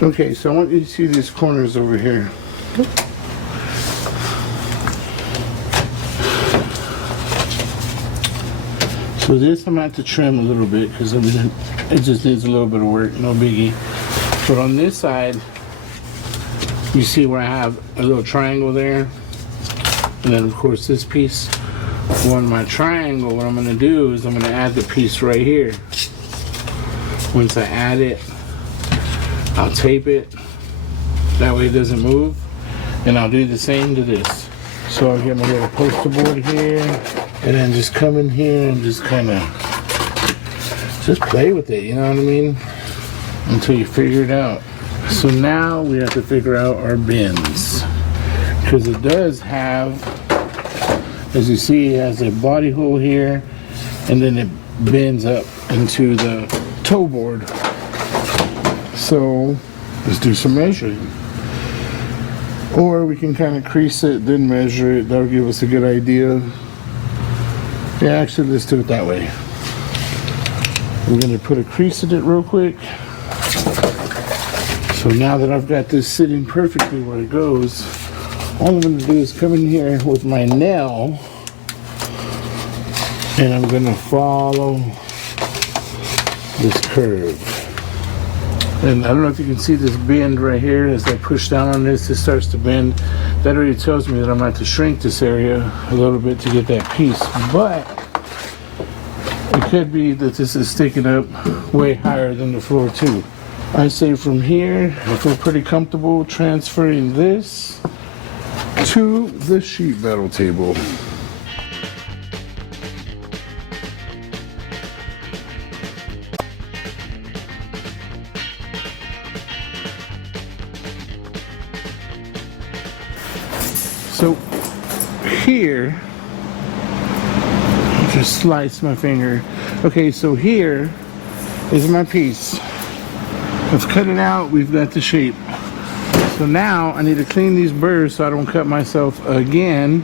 Okay, so I want you to see these corners over here. So this I'm going to have to trim a little bit because I mean, it just needs a little bit of work, no biggie. But on this side, you see where I have a little triangle there? And then of course this piece. On my triangle, what I'm going to do is I'm going to add the piece right here. Once I add it, I'll tape it. That way it doesn't move. And I'll do the same to this. So I'll get my little poster board here. And then just come in here and just kind of just play with it, you know what I mean? Until you figure it out. So now we have to figure out our bends. Because it does have, as you see, it has a body hole here. And then it bends up into the toe board. So let's do some measuring. Or we can kind of crease it, then measure it. That'll give us a good idea. Yeah, actually, let's do it that way. We're going to put a crease in it real quick. So now that I've got this sitting perfectly where it goes, all I'm going to do is come in here with my nail and I'm going to follow this curve. And I don't know if you can see this bend right here. As I push down on this, it starts to bend. That already tells me that I'm going to have to shrink this area a little bit to get that piece. But it could be that this is sticking up way higher than the floor too. I say from here, I feel pretty comfortable transferring this to the sheet metal table. So here, just slice my finger. Okay, so here is my piece. I've cut it out, we've got the shape. So now I need to clean these burrs so I don't cut myself again.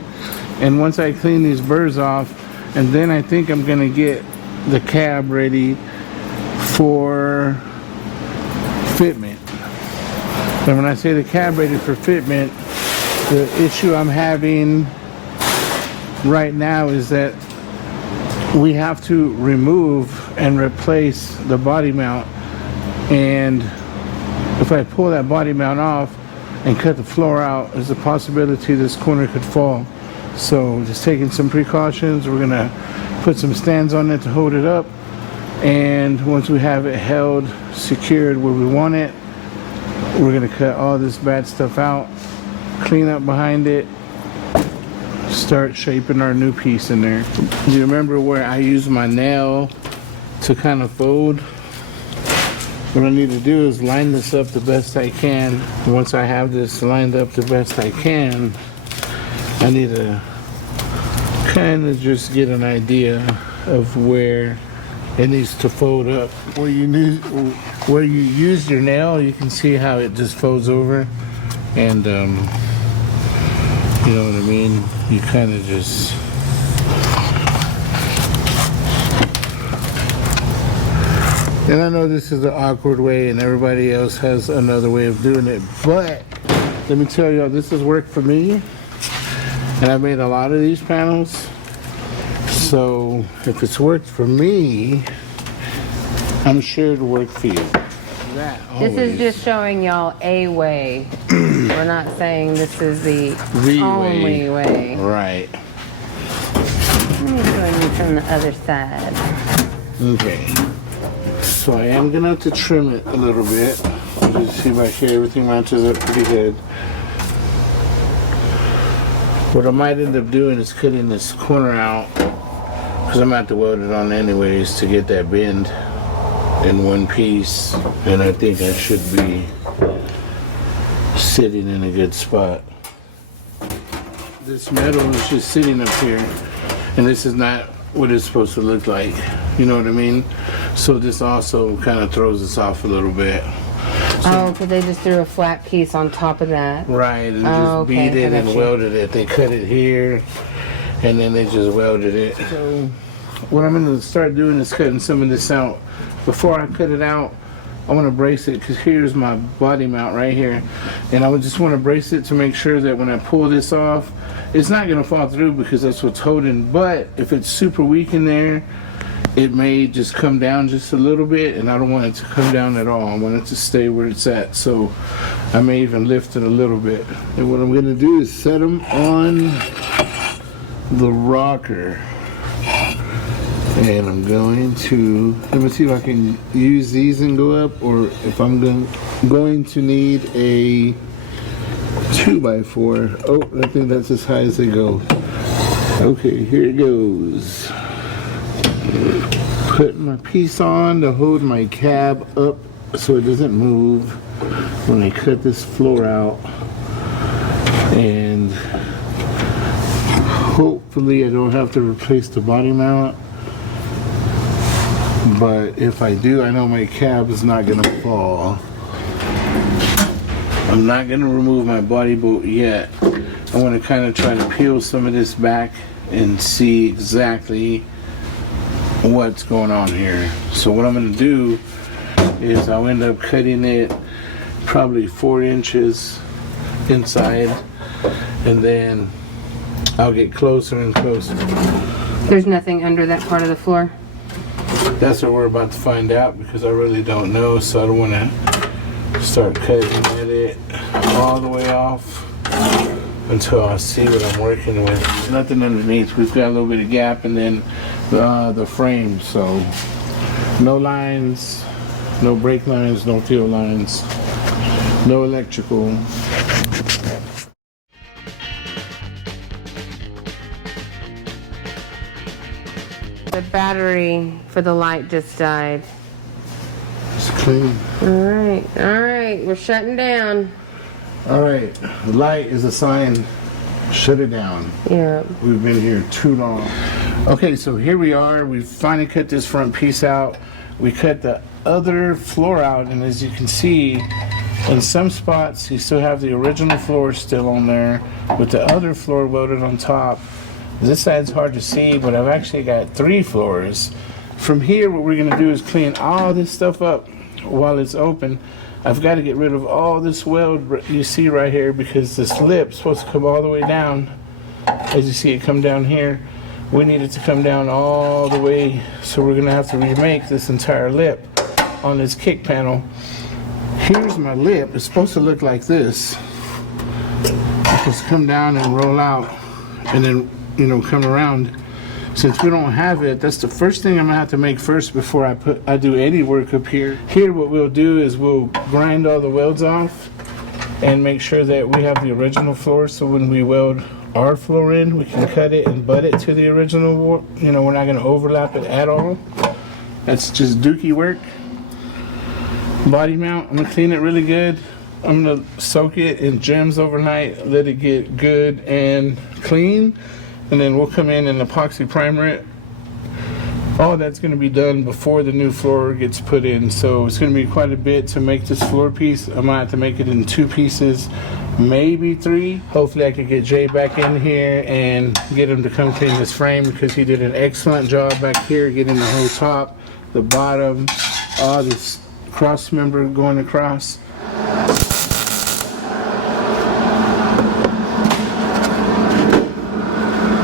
And once I clean these burrs off, and then I think I'm gonna get the cab ready for fitment. And when I say the cab ready for fitment, the issue I'm having right now is that we have to remove and replace the body mount. And if I pull that body mount off and cut the floor out, there's a possibility this corner could fall. So just taking some precautions, we're gonna put some stands on it to hold it up. And once we have it held, secured where we want it, we're gonna cut all this bad stuff out, clean up behind it, start shaping our new piece in there. Do you remember where I use my nail to kind of fold? What I need to do is line this up the best I can. Once I have this lined up the best I can, I need to kind of just get an idea of where it needs to fold up. Where you use your nail, you can see how it just folds over. And you know what I mean? You kind of just and I know this is an awkward way and everybody else has another way of doing it, but let me tell you, this has worked for me and I've made a lot of these panels. So if it's worked for me, I'm sure it'll work for you. This is just showing y'all a way. We're not saying this is the only way. Right. Let me join you from the other side. Okay. So I am gonna have to trim it a little bit. You see back here, everything matches up pretty good. What I might end up doing is cutting this corner out because I'm gonna have to weld it on anyways to get that bend in one piece. And I think I should be sitting in a good spot. This metal is just sitting up here and this is not what it's supposed to look like. You know what I mean? So this also kind of throws us off a little bit. So, because they just threw a flat piece on top of that. Right, and just beat it and welded it. They cut it here and then they just welded it. So what I'm going to start doing is cutting some of this out. Before I cut it out, I want to brace it because here's my body mount right here, and I would just want to brace it to make sure that when I pull this off, it's not going to fall through because that's what's holding. But if it's super weak in there, it may just come down just a little bit, and I don't want it to come down at all. I want it to stay where it's at, so I may even lift it a little bit. And what I'm going to do is set them on the rocker, and I'm going to, let me see if I can use these and go up, or if I'm going to need a 2x4. Oh, I think that's as high as they go. Okay, here it goes. Putting my piece on to hold my cab up so it doesn't move when I cut this floor out, and hopefully I don't have to replace the body mount, but if I do, I know my cab is not going to fall. I'm not going to remove my body bolt yet. I want to kind of try to peel some of this back and see exactly what's going on here. So what I'm going to do is I'll end up cutting it probably 4 inches inside, and then I'll get closer and closer. There's nothing under that part of the floor? That's what we're about to find out, because I really don't know, so I don't want to start cutting at it all the way off until I see what I'm working with. There's nothing underneath. We've got a little bit of gap, and then the frame, so no lines, no brake lines, no fuel lines, no electrical. The battery for the light just died. It's clean. All right, we're shutting down. All right, the light is a sign. Shut it down. Yeah. We've been here too long. Okay, so here we are. We finally cut this front piece out. We cut the other floor out, and as you can see, in some spots you still have the original floor still on there with the other floor welded on top. This side's hard to see, but I've actually got 3 floors. From here, what we're gonna do is clean all this stuff up while it's open. I've got to get rid of all this weld you see right here, because this lip's supposed to come all the way down. As you see it come down here, we need it to come down all the way, so we're gonna have to remake this entire lip on this kick panel. Here's my lip. It's supposed to look like this. It's supposed to come down and roll out, and then, you know, come around. Since we don't have it, that's the first thing I'm gonna have to make first before I do any work up here. Here, what we'll do is we'll grind all the welds off and make sure that we have the original floor, so when we weld our floor in, we can cut it and butt it to the original. You know, we're not gonna overlap it at all. That's just dookie work. Body mount, I'm gonna clean it really good. I'm gonna soak it in gems overnight, let it get good and clean, and then we'll come in and epoxy primer it. All that's going to be done before the new floor gets put in, so it's going to be quite a bit to make this floor piece. I might have to make it in 2 pieces, maybe 3. Hopefully I can get Jay back in here and get him to come clean this frame, because he did an excellent job back here getting the whole top, the bottom, all this cross member going across.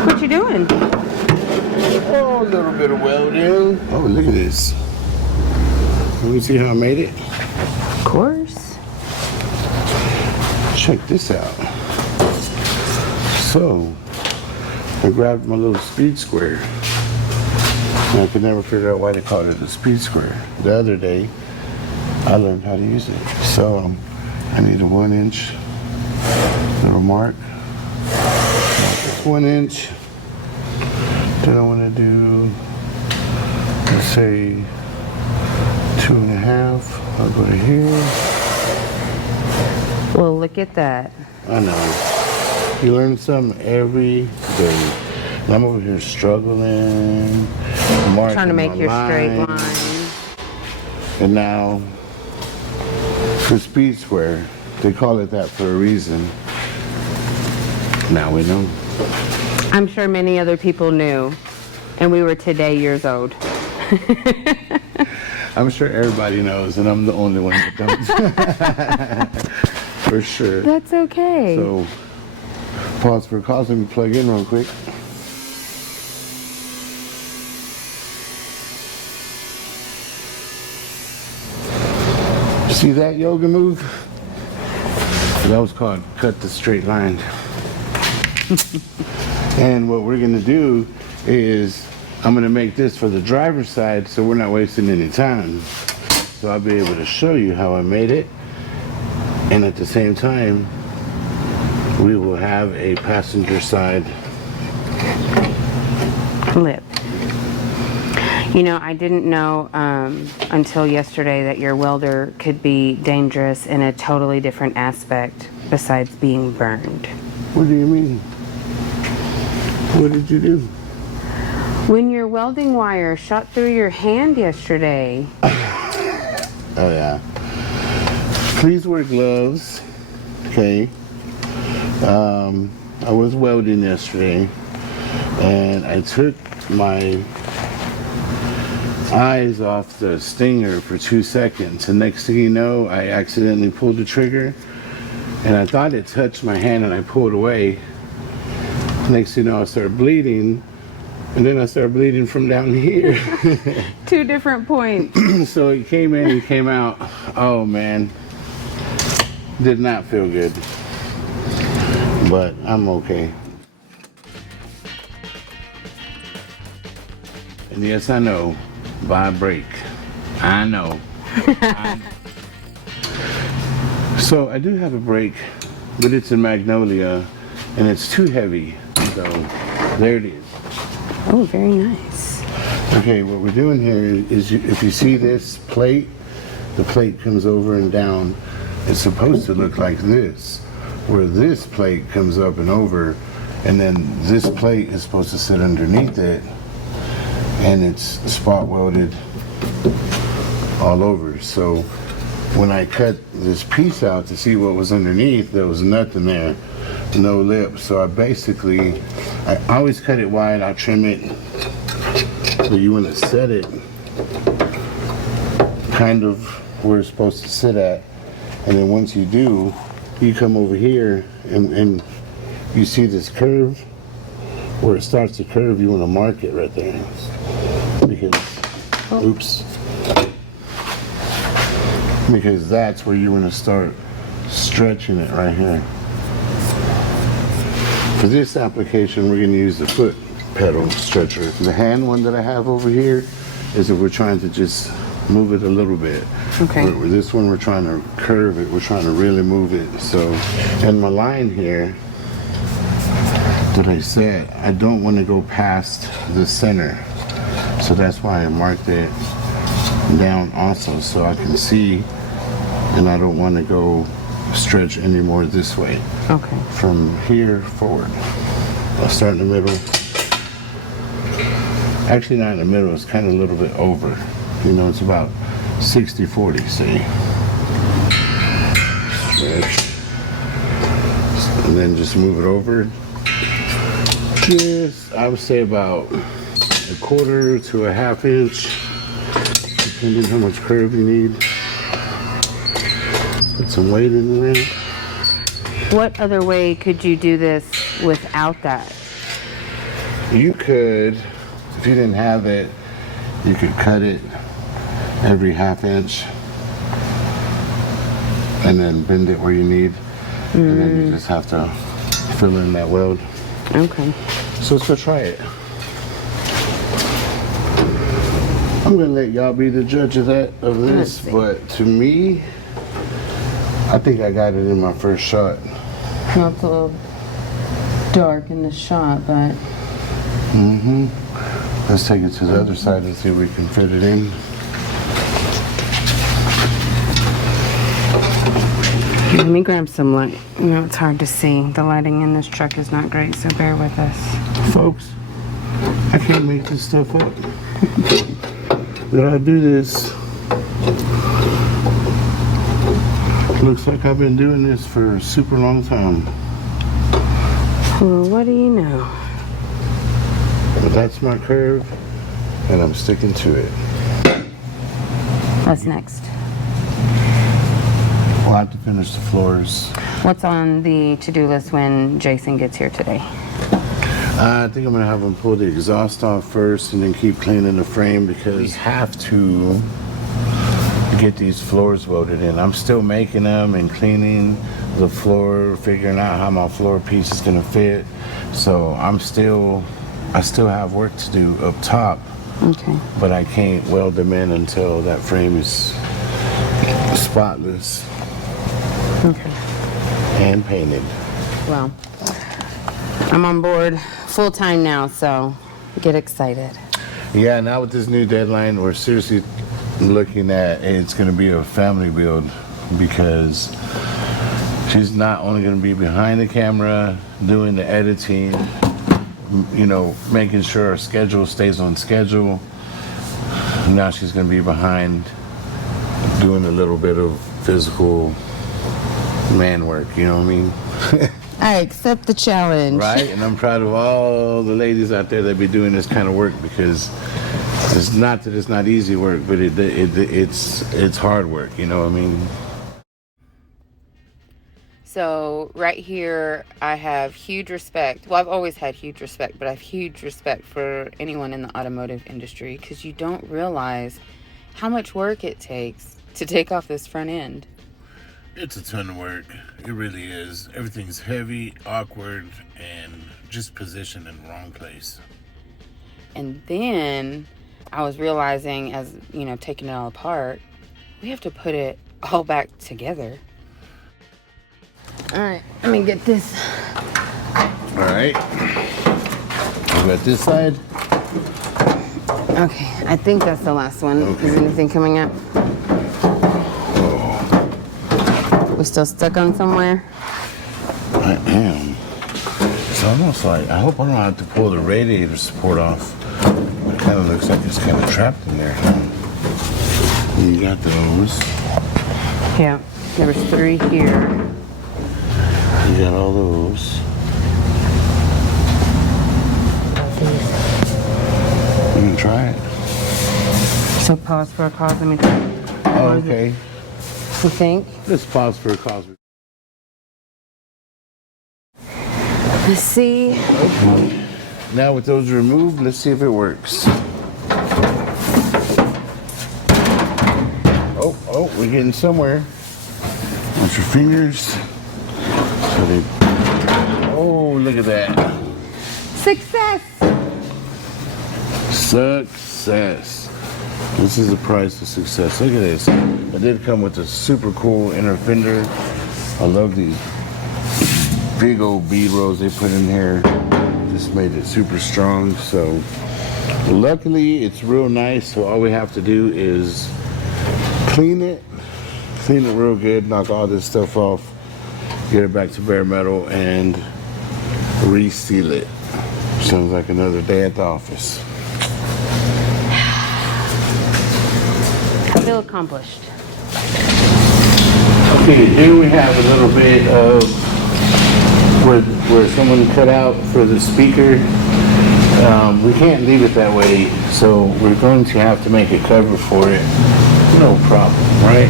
What you doing? Oh, a little bit of welding. Oh, look at this. Let me see how I made it. Of course. Check this out. So, I grabbed my little speed square. And I could never figure out why they called it a speed square. The other day, I learned how to use it. So, I need a 1-inch little mark. It's 1 inch. Then I want to do, let's say, 2.5. I'll go to here. Well, look at that. I know. You learn something every day. And I'm over here struggling, marking Trying to make my your straight lines. line. And now, for speed square, they call it that for a reason. Now we know. I'm sure many other people knew, and we were today years old. I'm sure everybody knows, and I'm the only one that don't. For sure. That's okay. So, pause for calls. Let me plug in real quick. See that yoga move? That was called cut the straight line. And what we're gonna do is I'm gonna make this for the driver's side so we're not wasting any time. So I'll be able to show you how I made it. And at the same time, we will have a passenger side Lip. You know, I didn't know until yesterday that your welder could be dangerous in a totally different aspect besides being burned. What do you mean? What did you do? When your welding wire shot through your hand yesterday. Oh yeah. Please wear gloves. Okay. I was welding yesterday and I took my eyes off the stinger for 2 seconds, and next thing you know, I accidentally pulled the trigger and I thought it touched my hand and I pulled away. Next thing you know, I started bleeding, and then I started bleeding from down here. 2 different points. So it came in and came out. Oh man, did not feel good, but I'm okay. And yes, I know, buy a brake. I know. So I do have a brake, but it's in Magnolia, and it's too heavy. So there it is. Oh, very nice. Okay, what we're doing here is if you see this plate, the plate comes over and down. It's supposed to look like this, where this plate comes up and over, and then this plate is supposed to sit underneath it, and it's spot welded all over. So when I cut this piece out to see what was underneath, there was nothing there, no lip. So I always cut it wide, I'll trim it, but you want to set it kind of where it's supposed to sit at. And then once you do, you come over here and you see this curve, where it starts to curve, you want to mark it right there. Because, oops. Because that's where you want to start stretching it right here. For this application, we're going to use the foot pedal stretcher. The hand one that I have over here is that we're trying to just move it a little bit. Okay. With this one, we're trying to curve it. We're trying to really move it. So, and my line here that I said, I don't want to go past the center. So that's why I marked it down also, so I can see, and I don't want to go stretch anymore this way. Okay. From here forward. I'll start in the middle. Actually not in the middle, it's kind of a little bit over. You know, it's about 60-40, see? Stretch. And then just move it over. Just, I would say about 1/4 to 1/2 inch, depending how much curve you need. Put some weight in there. What other way could you do this without that? You could, if you didn't have it, you could cut it every 1/2 inch and then bend it where you need, and then you just have to fill in that weld. Okay. So let's go try it. I'm gonna let y'all be the judge of this, but to me, I think I got it in my first shot. Well, it's a little dark in the shot, but... Let's take it to the other side and see if we can fit it in. Let me grab some light. You know, it's hard to see. The lighting in this truck is not great, so bear with us. Folks, I can't make this stuff up. But I do this. Looks like I've been doing this for a super long time. Well, what do you know? But that's my curve. and I'm sticking to it. What's next? We'll have to finish the floors. What's on the to-do list when Jason gets here today? I think I'm gonna have him pull the exhaust off first and then keep cleaning the frame because we have to get these floors welded in. I'm still making them and cleaning the floor, figuring out how my floor piece is gonna fit. So I still have work to do up top. Okay. But I can't weld them in until that frame is spotless. Okay. And painted. Well, I'm on board full time now, so get excited. Yeah, now with this new deadline, we're seriously looking at it's going to be a family build because she's not only going to be behind the camera doing the editing, you know, making sure our schedule stays on schedule. Now she's going to be behind doing a little bit of physical man work, you know what I mean? I accept the challenge. Right? And I'm proud of all the ladies out there that be doing this kind of work because it's not that it's not easy work, but it's hard work, you know what I mean? So right here, I have huge respect. Well, I've always had huge respect, but I have huge respect for anyone in the automotive industry because you don't realize how much work it takes to take off this front end. It's a ton of work. It really is. Everything's heavy, awkward, and just positioned in the wrong place. And then I was realizing as, you know, taking it all apart, we have to put it all back together. All right, let me get this. All right. You got this side? Okay, I think that's the last one. Okay. Is anything coming up? We still stuck on somewhere? I am. It's almost like, I hope I don't have to pull the radiator support off. It kind of looks like it's kind of trapped in there. You got those. Yeah, there was 3 here. You got all those. You can try it. So pause for a cause, let me try. Oh, okay. You think? Let's pause for a cause. Let's see. Okay. Now with those removed, let's see if it works. Oh, we're getting somewhere. Watch your fingers. So they, oh, look at that. Success! Success. This is the price of success. Look at this. It did come with a super cool inner fender. I love these big old bead rolls they put in here. Just made it super strong. So luckily it's real nice. So all we have to do is clean it real good, knock all this stuff off, get it back to bare metal, and reseal it. Sounds like another day at the office. I feel accomplished. Okay, here we have a little bit of where someone cut out for the speaker. We can't leave it that way, so we're going to have to make a cover for it. No problem, right?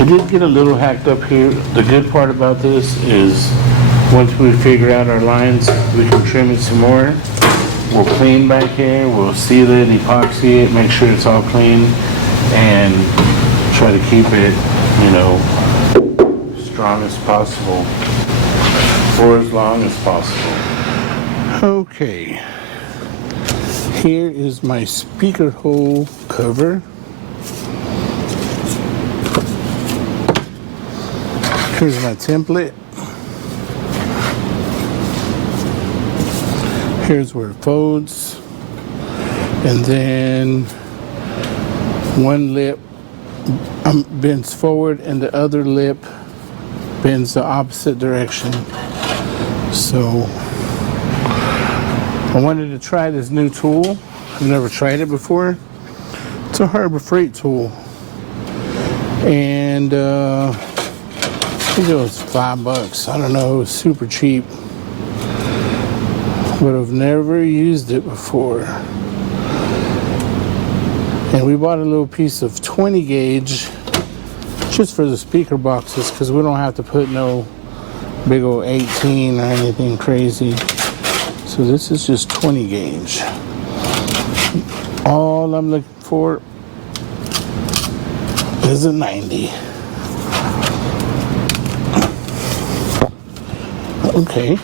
It did get a little hacked up here. The good part about this is once we figure out our lines, we can trim it some more. We'll clean back here, we'll seal it, epoxy it, make sure it's all clean, and try to keep it, you know, strong as possible for as long as possible. Okay, here is my speaker hole cover. Here's my template. Here's where it folds. And then one lip bends forward and the other lip bends the opposite direction. So I wanted to try this new tool. I've never tried it before. It's a Harbor Freight tool. And I think it was $5. I don't know, it was super cheap. but I've never used it before. And we bought a little piece of 20 gauge just for the speaker boxes because we don't have to put no big old 18 or anything crazy. So this is just 20 gauge. All I'm looking for is a 90. Okay.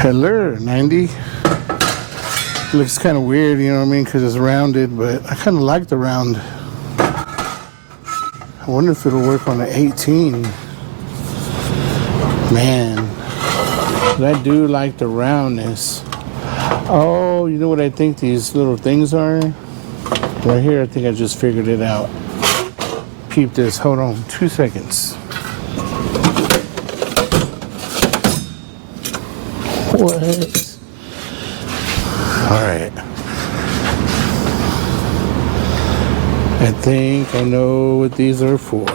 Hello, 90. Looks kind of weird, you know what I mean, because it's rounded, but I kind of like the round. I wonder if it'll work on the 18. Man, but I do like the roundness. Oh, you know what I think these little things are? Right here, I think I just figured it out. Peep this, hold on 2 seconds. What? All right. I think I know what these are for.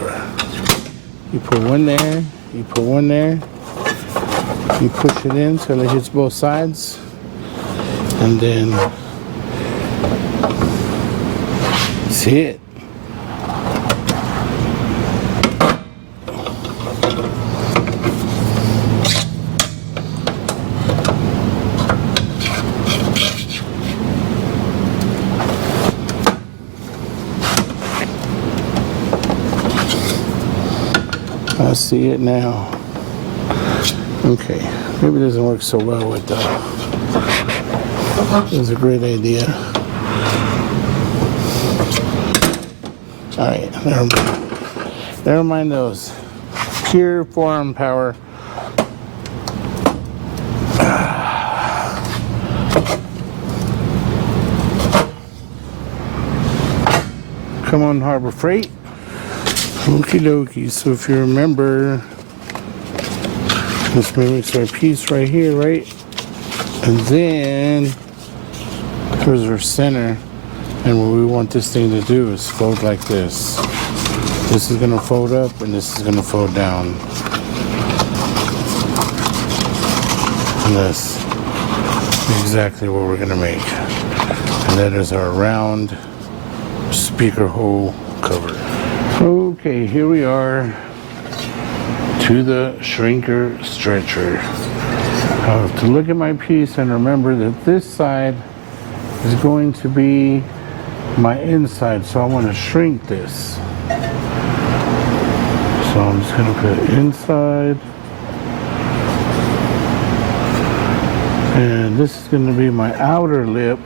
You put one there, you put one there, you push it in till it hits both sides, and then that's it. I see it now. Okay, maybe it doesn't work so well with the. It was a great idea. All right, never mind those. Pure forearm power. Come on, Harbor Freight. Okie dokie, so if you remember, this mimics our piece right here, right? And then here's our center, and what we want this thing to do is fold like this. This is gonna fold up and this is gonna fold down. And that's exactly what we're gonna make. And that is our round speaker hole cover. Okay, here we are to the shrinker stretcher. I have to look at my piece and remember that this side is going to be my inside, so I want to shrink this. So I'm just going to put inside, and this is going to be my outer lip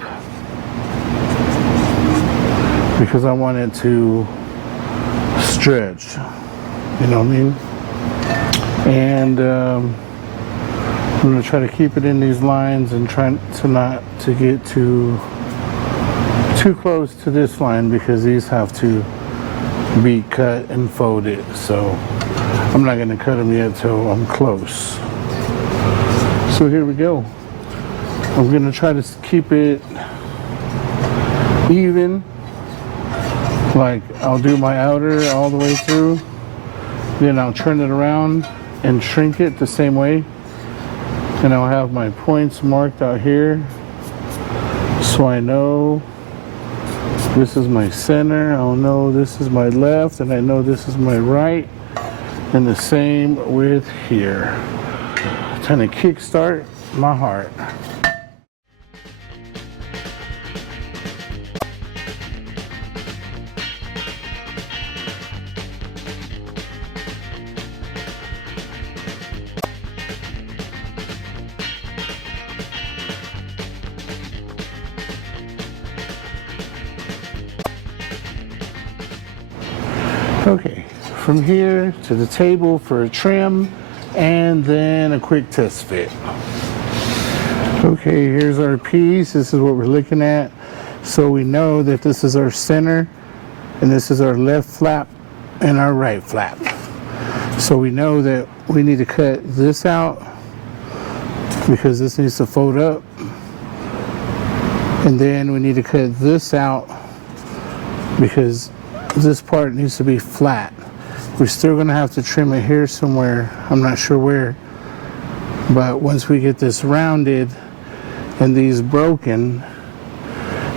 because I want it to stretch, you know what I mean? And I'm going to try to keep it in these lines and try to not to get too close to this line because these have to be cut and folded. So I'm not going to cut them yet till I'm close. So here we go. I'm going to try to keep it even. Like I'll do my outer all the way through, then I'll turn it around and shrink it the same way, and I'll have my points marked out here so I know this is my center, I'll know this is my left, and I know this is my right, and the same with here. Trying to kickstart my heart. Okay, from here to the table for a trim and then a quick test fit. Okay, here's our piece. This is what we're looking at. So we know that this is our center and this is our left flap and our right flap. So we know that we need to cut this out because this needs to fold up. And then we need to cut this out because this part needs to be flat. We're still gonna have to trim it here somewhere. I'm not sure where. But once we get this rounded and these broken,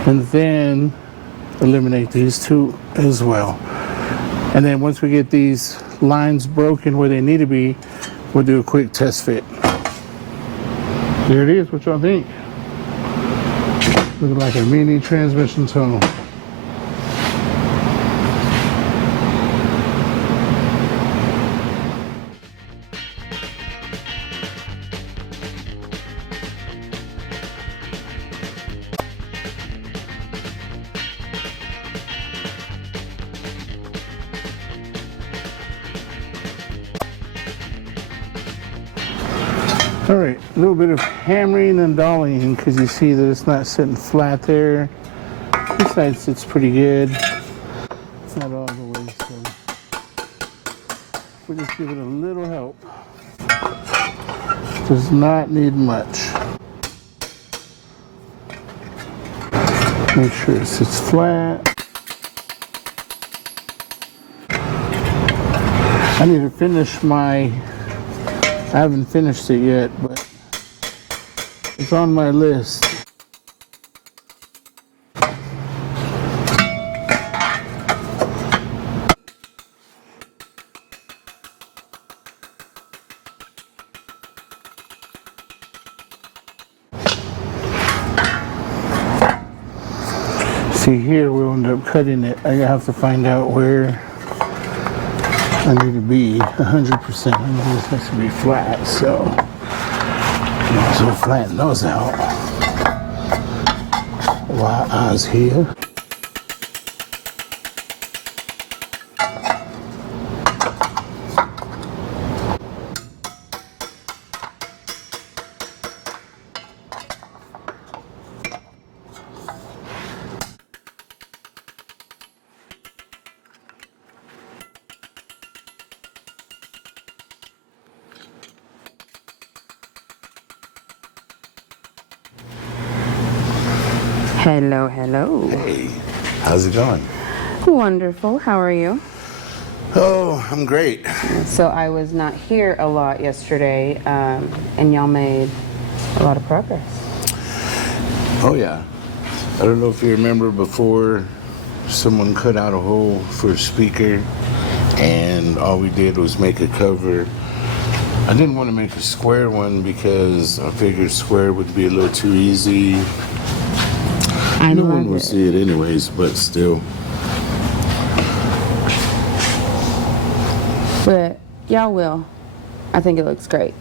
and then eliminate these two as well. And then once we get these lines broken where they need to be, we'll do a quick test fit. There it is. What y'all think? Looking like a mini transmission tunnel. All right, a little bit of hammering and dollying because you see that it's not sitting flat there. This side sits pretty good. It's not all the way, so we'll just give it a little help. Does not need much. Make sure it sits flat. I need to finish my, I haven't finished it yet, but it's on my list. See here, we'll end up cutting it. I have to find out where I need to be 100%. This has to be flat, so might as well flatten those out while I was here. Hello, hello. Hey, how's it going? Wonderful. How are you? Oh, I'm great. So I was not here a lot yesterday, and y'all made a lot of progress. Oh, yeah. I don't know if you remember before, someone cut out a hole for a speaker, and all we did was make a cover. I didn't want to make a square one because I figured square would be a little too easy. No one will see it anyways, but still. But y'all will. I think it looks great.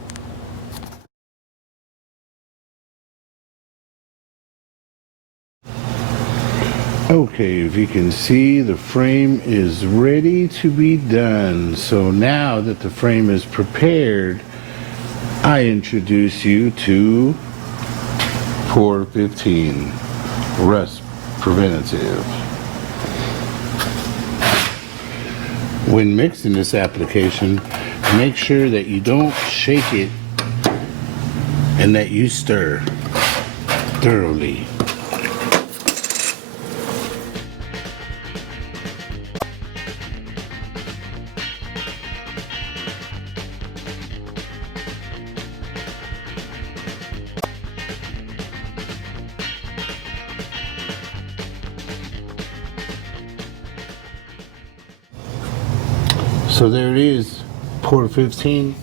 Okay, if you can see, the frame is ready to be done. So now that the frame is prepared, I introduce you to Pour 15 Rust Preventative. When mixing this application, make sure that you don't shake it and that you stir thoroughly. So there it is, Pour 15.